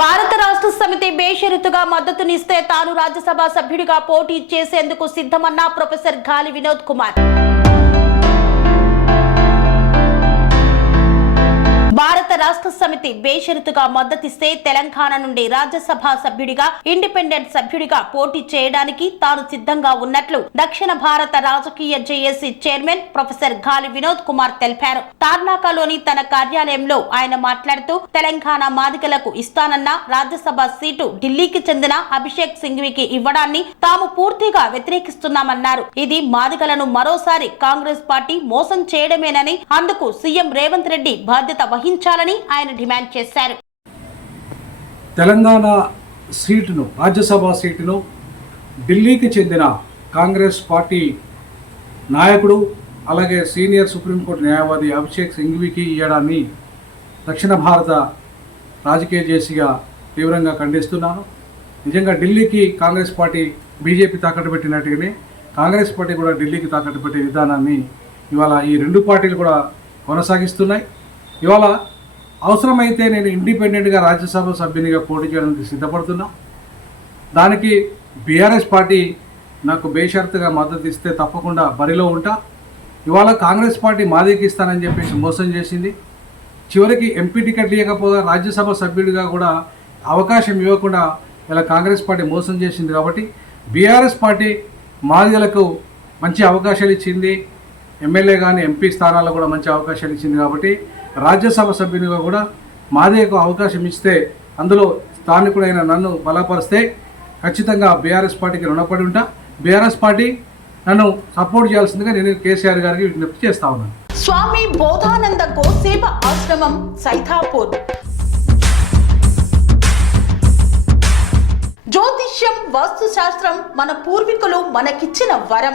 భారత రాష్ట్ర సమితి బేషరతుగా మద్దతునిస్తే తాను రాజ్యసభ సభ్యుడిగా పోటీ చేసేందుకు సిద్ధమన్న ప్రొఫెసర్ గాలి వినోద్ కుమార్. రాష్ట్ర సమితి బేషరతుగా మద్దతిస్తే తెలంగాణ నుండి రాజ్యసభ సభ్యుడిగా ఇండిపెండెంట్ సభ్యుడిగా పోటీ చేయడానికి తాను సిద్ధంగా ఉన్నట్లు దక్షిణ భారత రాజకీయ జేఏసీ చైర్మన్ ప్రొఫెసర్ గాలి వినోద్ కుమార్ తెలిపారు. తార్నాకలోని తన కార్యాలయంలో ఆయన మాట్లాడుతూ తెలంగాణ మాదికలకు ఇస్తానన్న రాజ్యసభ సీటు ఢిల్లీకి చెందిన అభిషేక్ సింఘ్వికి ఇవ్వడాన్ని తాము పూర్తిగా వ్యతిరేకిస్తున్నామన్నారు. ఇది మాదికలను మరోసారి కాంగ్రెస్ పార్టీ మోసం చేయడమేనని అందుకు సీఎం రేవంత్ రెడ్డి బాధ్యత వహించాలని ఆయన డిమాండ్ చేశారు. తెలంగాణ సీటును రాజ్యసభ సీటును ఢిల్లీకి చెందిన కాంగ్రెస్ పార్టీ నాయకుడు అలాగే సీనియర్ సుప్రీంకోర్టు న్యాయవాది అభిషేక్ సింఘ్వికి ఇవ్వడాన్ని దక్షిణ భారత రాజకీయ జేసీగా తీవ్రంగా ఖండిస్తున్నాను. నిజంగా ఢిల్లీకి కాంగ్రెస్ పార్టీ బీజేపీ తాకట్టు పెట్టినట్టుగానే కాంగ్రెస్ పార్టీ కూడా ఢిల్లీకి తాకట్టు పెట్టే విధానాన్ని ఇవాళ ఈ రెండు పార్టీలు కూడా కొనసాగిస్తున్నాయి. ఇవాళ అవసరమైతే నేను ఇండిపెండెంట్గా రాజ్యసభ సభ్యునిగా పోటీ చేయడానికి సిద్ధపడుతున్నా. దానికి బీఆర్ఎస్ పార్టీ నాకు బేషరతుగా మద్దతు ఇస్తే తప్పకుండా బరిలో ఉంటా. ఇవాళ కాంగ్రెస్ పార్టీ మాదికి ఇస్తానని చెప్పేసి మోసం చేసింది. చివరికి ఎంపీ టికెట్ ఇవ్వకపోగా రాజ్యసభ సభ్యుడిగా కూడా అవకాశం ఇవ్వకుండా ఇలా కాంగ్రెస్ పార్టీ మోసం చేసింది కాబట్టి బీఆర్ఎస్ పార్టీ మాదిగలకు మంచి అవకాశాలు ఇచ్చింది. ఎమ్మెల్యే కానీ ఎంపీ స్థానాల్లో కూడా మంచి అవకాశాలు ఇచ్చింది కాబట్టి రాజ్యసభ సభ్యునిగా కూడా మాదిగకు అవకాశం ఇస్తే అందులో స్థానికుడైన నన్ను బలపరిస్తే ఖచ్చితంగా బీఆర్ఎస్ పార్టీకి రుణపడి ఉంటా. బీఆర్ఎస్ పార్టీ నన్ను సపోర్ట్ చేయాల్సిందిగా నేను కేసీఆర్ గారికి విజ్ఞప్తి చేస్తా ఉన్నాను. స్వామి బోధానంద గోసేవ ఆశ్రమం సైథాపూర్ జ్యోతిష్యం వాస్తు శాస్త్రం మన పూర్వీకులు మనకిచ్చిన వరం.